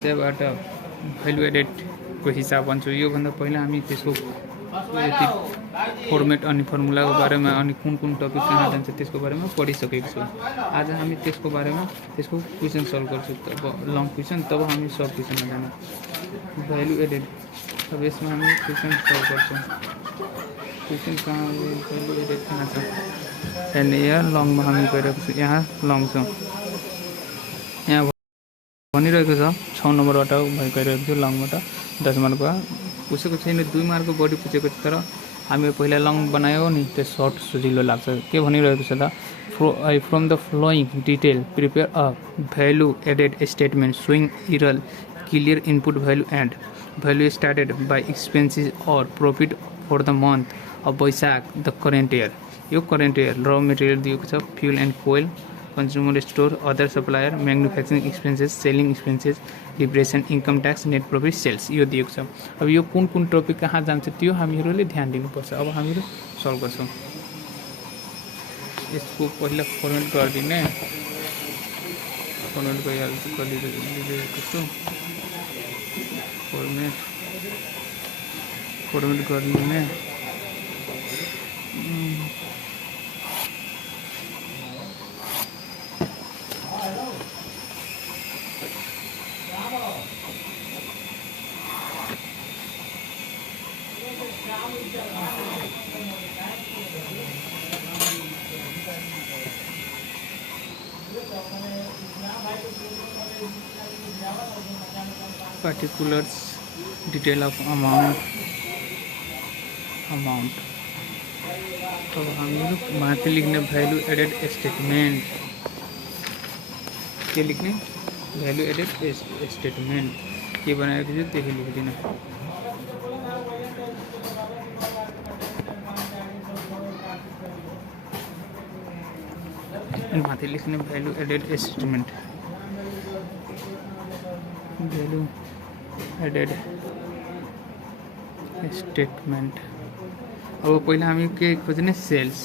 त्यहाँबाट भ्यालु एडेडको हिसाब भन्छौँ। योभन्दा पहिला हामी त्यसको यति फर्मेट अनि फर्मुलाको बारेमा अनि कुन कुन टपिक कहाँ जान्छ त्यसको बारेमा पढिसकेको छौँ। आज हामी त्यसको बारेमा त्यसको क्वेसन सल्भ गर्छौँ। तब लङ क्वेसन, तब हामी सर्ट क्वेसनमा जाने भ्यालु एडेड। अब यसमा हामी क्वेसन सल्भ गर्छौँ। क्वेसन कहाँ भ्यालु एडेड कहाँ छ एन्ड यहाँ लङमा हामी गइरहेको छौँ। यहाँ लङ छ, यहाँ भनिरहेको छ 6 नम्बरबाट गइरहेको छु लङबाट 10 मार्कको पुछेको छैन, 2 मार्कको बढी पुछेको छ। तर हामी पहिला लङ बनायो नि त्यो सर्ट सजिलो लाग्छ। के भनिरहेको छ त, from the following detail prepare a value added statement showing इरल clear input value and value started by expenses or profit for the month of Baishakh the current year. यो करेन्ट इयर र मेटेरियल दिएको छ, fuel and coal, consumer store, other supplier, manufacturing expenses, selling expenses, depression, income tax, net profit, sales यो दिएको छ। अब यो कुन कुन टपिक कहाँ जान्छ त्यो हामीहरूले ध्यान दिनुपर्छ। अब हामीहरू सल्भ गर्छौँ। यसको पहिला फर्मेट गरिदिने, फर्मेट गरिदिएको छु। फर्मेट गरिदिने particulars, detail of amount। अब हामीहरू माथि लिख्ने भ्यालु एडेड स्टेटमेन्ट, के लिख्ने भ्यालु एडेड स्टेटमेन्ट के बनाएको थियो त्यही लेख्दिनँ। माथि लेख्ने value added statement, value added statement. अब पहिला हामी के खोज्ने, सेल्स।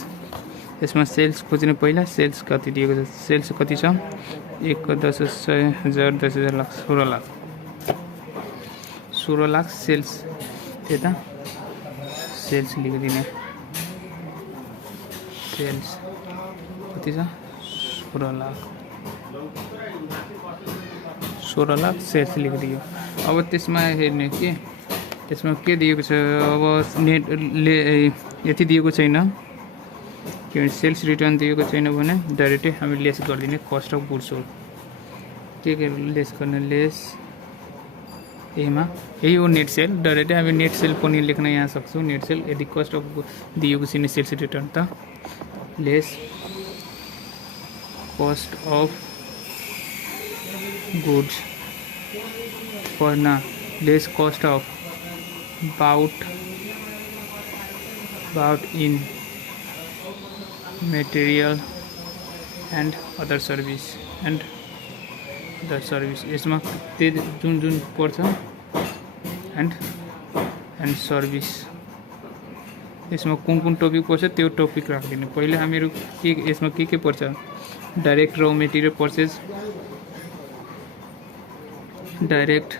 यसमा सेल्स खोज्ने, पहिला सेल्स कति दिएको छ, सेल्स कति छ 1, 10, 100, 1000, 10,000, लाख, 16 लाख, 16 लाख सेल्स। यता सेल्स लेखिदिने, सेल्स कति छ 16 लाख, 16 लाख सेल्स लेखिदियो। अब त्यसमा हेर्ने के, त्यसमा के दिएको छ, अब नेट यति दिएको छैन, के भन्छ सेल्स रिटर्न दिएको छैन भने डाइरेक्टै हामी लेस गरिदिने कस्ट अफ गुड्स सोल्ड। के लेस गर्ने, लेस एमा यही हो नेट सेल। डाइरेक्टै हामी नेट सेल पनि लेख्न यहाँ सक्छौँ। नेट सेल यदि कस्ट अफ दिएको छैन सेल्स रिटर्न त लेस कस्ट अफ गुड्स पढ्न, lace cost of bought in material and other service यसमा जुन जुन पर्छ एन्ड सर्भिस, यसमा कुन कुन टपिक पर्छ त्यो टपिक राखिदिनु। पहिले हामीहरू के यसमा के पर्छ, डाइरेक्ट र मेटेरियल पर्चेज, डाइरेक्ट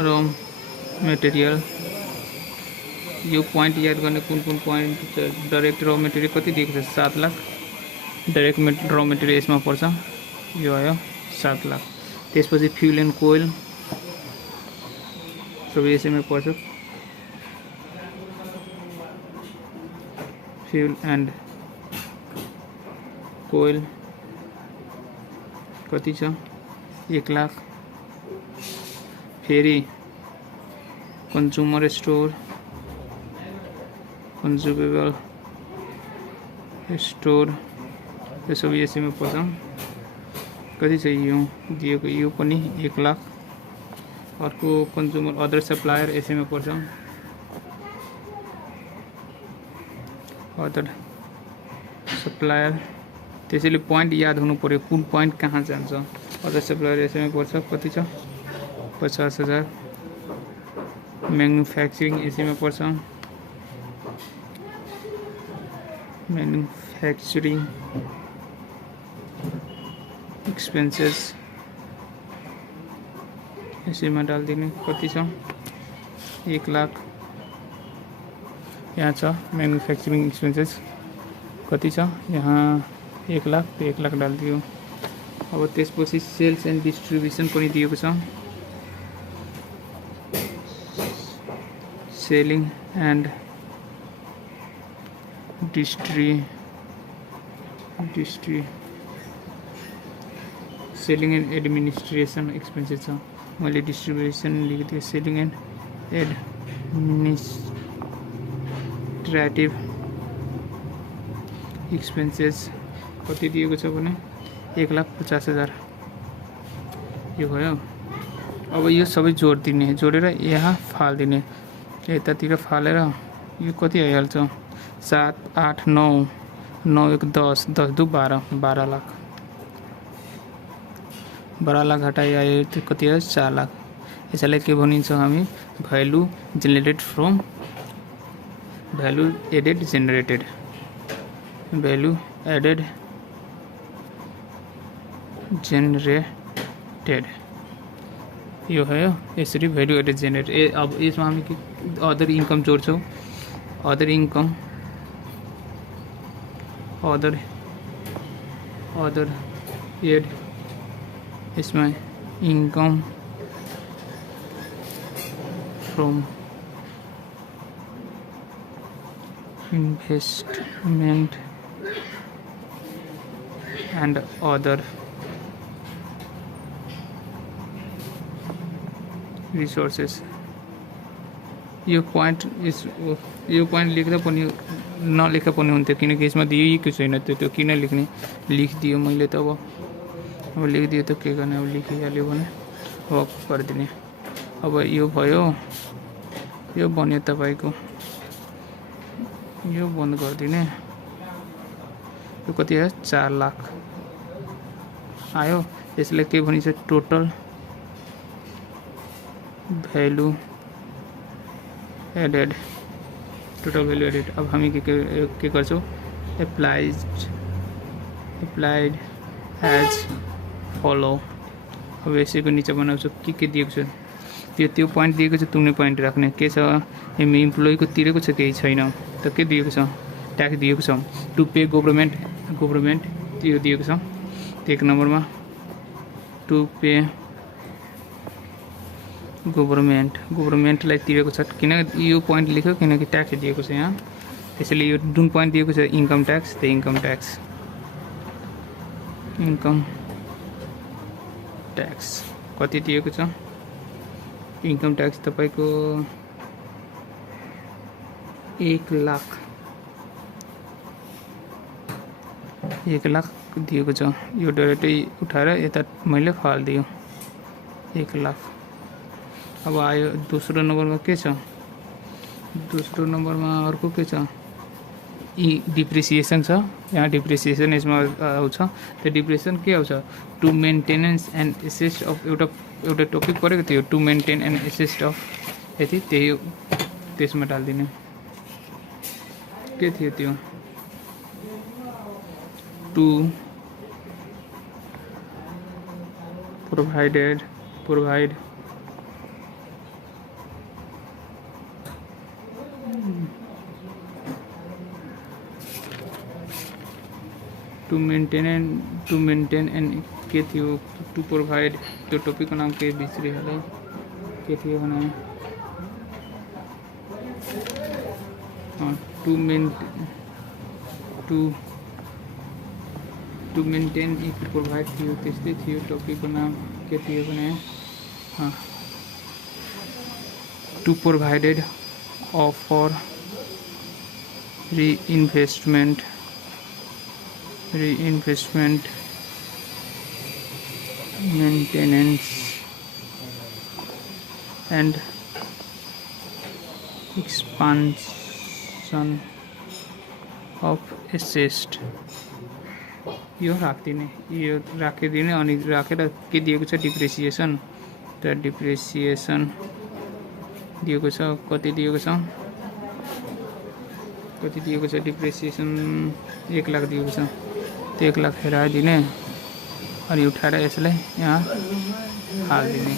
र मेटेरियल। यो पोइन्ट याद गर्ने, कुन कुन पोइन्ट, डाइरेक्ट र मेटेरियल कति दिएको छ 7 लाख, डाइरेक्ट र मेटेरियल यसमा पर्छ, यो आयो 7 लाख। त्यसपछि फ्युल एन्ड कोइल सबै यसैमा पर्छ, फ्युल एन्ड कोइल कति छ 1 लाख। फेरि कंज्यूमर स्टोर, कंज्यूमेबल स्टोर यो सबै यसैमा पर्छ, कति छ यो दिएको, यो पनि 1 लाख। अर्को कंज्यूमर अदर सप्लायर यसैमा पर्छ, अदर सप्लायर। त्यसैले पोइन्ट याद हुनु पर्यो, कुन पोइन्ट कहाँ जान्छ। अदर सप्लायर यसैमा पर्छ, कति छ 50,000। मैन्युफैक्चरिंग यसैमा पर्छ, मैन्युफैक्चरिंग expenses यसैमा डालिदिने। कति छ 1 लाख। यहाँ छ मैन्युफैक्चरिंग एक्सपेन्सेस कति छ यहाँ 1 लाख, 1 लाख डालिदियो। अब त्यसपछि सेल्स एन्ड डिस्ट्रिब्युसन पनि दिएको छ। Selling and selling and administration expenses छ। मैले डिस्ट्रिब्युसन लेखिदिएँ। सेलिङ एन्ड एडमिनिस्ट्रेटिभ एक्सपेन्सेस कति दिएको छ भने 1,50,000 यो भयो। अब यो सबै जोडिदिने, जोडेर यहाँ फालिदिने। यतातिर फालेर यो कति आइहाल्छ 7, 8, 9, 9 1 10, 10 2 12, 12 लाख। 12 लाख घटाइ आयो त्यो कति आयो 4 लाख। यसैलाई के भनिन्छ हामी value generated from value added generated. Value added generated यो भयो। यसरी भ्यालु एडेड जेनेरेटेड। अब यसमा हामी अदर इन्कम जोड्छौँ। अदर इन्कम अदर एड यसमा income from investment and other resources. यो पोइन्ट लेख्दा पनि नलेखा पनि हुन्थ्यो किनकि यसमा दिएको छैन। त्यो किन लेख्ने, लेखिदियो मैले त। अब लेखिदियो त के गर्ने, अब लेखिहाल्यो भने अब गरिदिने। अब यो भयो, यो बन्यो तपाईँको, यो बन्द गरिदिने। यो कति आयो 4 लाख आयो। यसलाई के भनिन्छ total value added. Total value added. अब हामी के गर्छौँ एप्लाइड एज फलो। अब यसैको नीचे बनाउँछु के दिएको छ त्यो पोइन्ट दिएको छ, तुमने पोइन्ट राख्ने। के छ इम्प्लोइको तिरेको छ केही छैन त के दिएको छ ट्याक्स दिएको छ। टु पे गभर्नमेन्ट त्यो दिएको छ। 1 नम्बरमा टु पे गभर्नमेन्टलाई तिरेको छ। किन यो पोइन्ट लेख्यो किनकि ट्याक्स दिएको छ यहाँ। त्यसैले यो जुन पोइन्ट दिएको छ इन्कम ट्याक्स, त्यो इन्कम ट्याक्स कति दिएको छ। इन्कम ट्याक्स तपाईँको 1 लाख दिएको छ। यो डाइरेक्टै उठाएर यता मैले फालिदियो 1 लाख। अब आयो दोस्रो नम्बरमा के छ, दोस्रो नम्बरमा अर्को के छ डिप्रिसिएसन छ। यहाँ डिप्रिसिएसन यसमा आउँछ। त्यो डिप्रिसिएसन के आउँछ to maintenance and asset of एउटा टपिक परेको थियो to maintain and asset of यति त्यही त्यसमा डालिदिने। के थियो त्यो to provide to maintain and के थियो टु प्रोभाइड। त्यो टपिकको नाम के बिर्सिहालेँ के थियो भने टु मेन्टेन टु प्रोभाइड थियो। त्यस्तै थियो टपिकको नाम के थियो भने to provided for reinvestment maintenance and expansion of assets। यो राखिदिने, यो राखिदिने। अनि राखेर के दिएको छ डिप्रिसिएसन। त डिप्रिसिएसन दिएको छ कति दिएको छ डिप्रिसिएसन 1 लाख दिएको छ। त्यो 1 लाख हेराइदिने अनि उठाएर यसलाई यहाँ हालिदिने।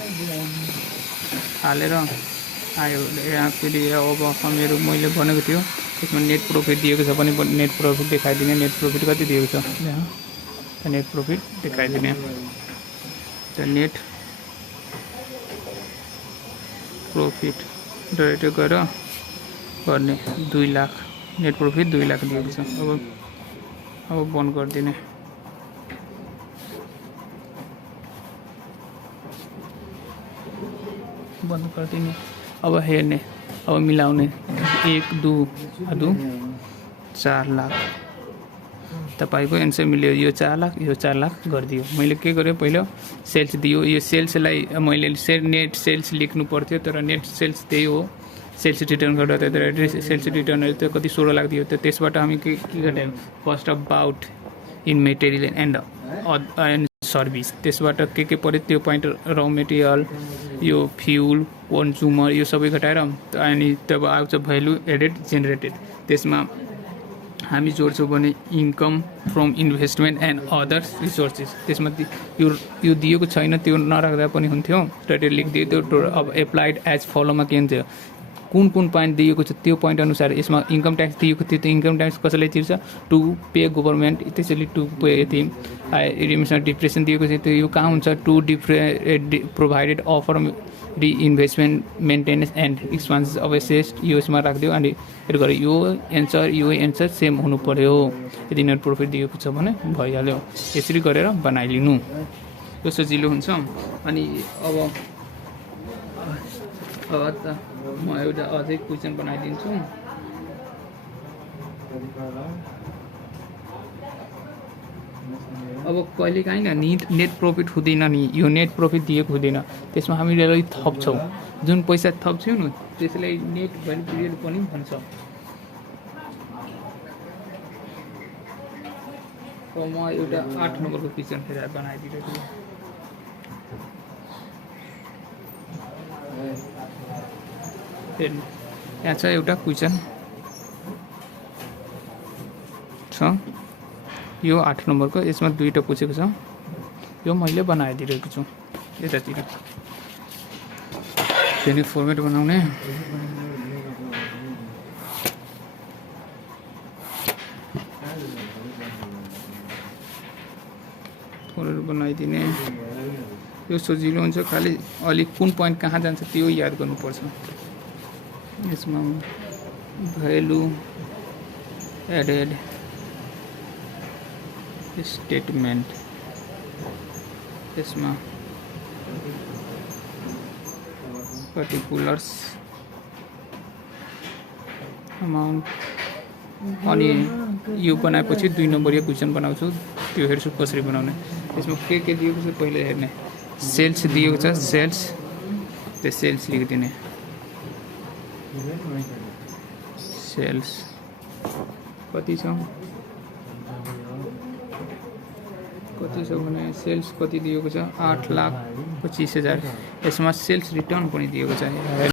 हालेर आयो। यहाँ फेरि अब हामीहरू मैले भनेको थियो त्यसमा नेट प्रॉफिट दिएको छ भने नेट प्रॉफिट देखाइदिने। नेट प्रॉफिट कति दिएको छ यहाँ नेट प्रॉफिट देखाइदिने। नेट प्रॉफिट डाइरेक्ट गएर गर्ने 2 लाख नेट प्रॉफिट 2 लाख दिएको छ। अब बन्द गरिदिने। बन्द गरिदिने। अब हेर्ने, अब मिलाउने 1 2 4 लाख तपाईको एन्सर मिल्यो। यो 4 लाख यो 4 लाख गरिदियो। मैले के गरेँ पहिला सेल्स दियो। यो सेल्सलाई मैले नेट सेल्स लेख्नु पर्थ्यो तर नेट सेल्स त्यही हो। सेल्स रिटर्न गर्दा त सेल्स रिटर्नहरू त कति 16 लाख दियो। त त्यसबाट हामी के गर्यौँ first about in material and service त्यसबाट के पर्यो त्यो पोइन्ट र मेटेरियल यो फ्युल कन्ज्युमर यो सबै घटाएर अनि तब आउँछ भ्यालु एडेड जेनेरेटेड। त्यसमा हामी जोड्छौँ भने income from investment and other resources. त्यसमा यो दिएको छैन त्यो नराख्दा पनि हुन्थ्यो र त्यो लेखिदियो। त्यो अब एप्लाइड एज फलोमा के हुन्थ्यो कुन पोइन्ट दिएको छ त्यो पोइन्ट अनुसार यसमा इन्कम ट्याक्स दिएको थियो। त्यो इन्कम ट्याक्स कसैले तिर्छ टु पे गभर्मेन्ट त्यसैले टु पे यति रिमिसन डिप्रेसन दिएको छ त्यो यो कहाँ हुन्छ to provided offer reinvestment maintenance and expenses अब यो यसमा राखिदियो। अनि यो गरेर यो एन्सर सेम हुनु पर्यो। यदि नेट प्रॉफिट दिएको छ भने भइहाल्यो। यसरी गरेर बनाइलिनु यो सजिलो हुन्छ। अनि अब म एउटा अझै क्वेसन बनाइदिन्छु। अब कहिलेकाहीँ न नेट प्रॉफिट हुँदैन नि यो नेट प्रॉफिट दिएको हुँदैन। त्यसमा हामीले अलिक थप्छौँ जुन पैसा थप्छौँ नि त्यसलाई नेट भ्यालु पिरियड पनि भन्छ। अब म एउटा 8 नम्बरको क्वेसन फेरि बनाइदिएको छु। यहाँ छ एउटा क्वेसन छ यो 8 नम्बरको। यसमा 2टा पूछेको छ। यो मैले बनाइदिएको छु। यतातिर फेरि फर्मेट बनाउने फर्मेट बनाइदिने। यो सजिलो हुन्छ खालि अलिक कुन पोइन्ट कहाँ जान्छ त्यो याद गर्नुपर्छ। यसमा भ्यालु एडेड स्टेटमेन्ट यसमा पर्टिकुलर्स अमाउन्ट अनि यो बनाएपछि 2 नम्बर यो क्वेसन बनाउँछु त्यो हेर्छु कसरी बनाउने। यसमा के दिएको छ पहिला हेर्ने। सेल्स दिएको छ सेल्स त्यो सेल्स लेखिदिने। सेल्स कति छ भने सेल्स कति दिएको छ 8,25,000। यसमा सेल्स रिटर्न पनि दिएको छ।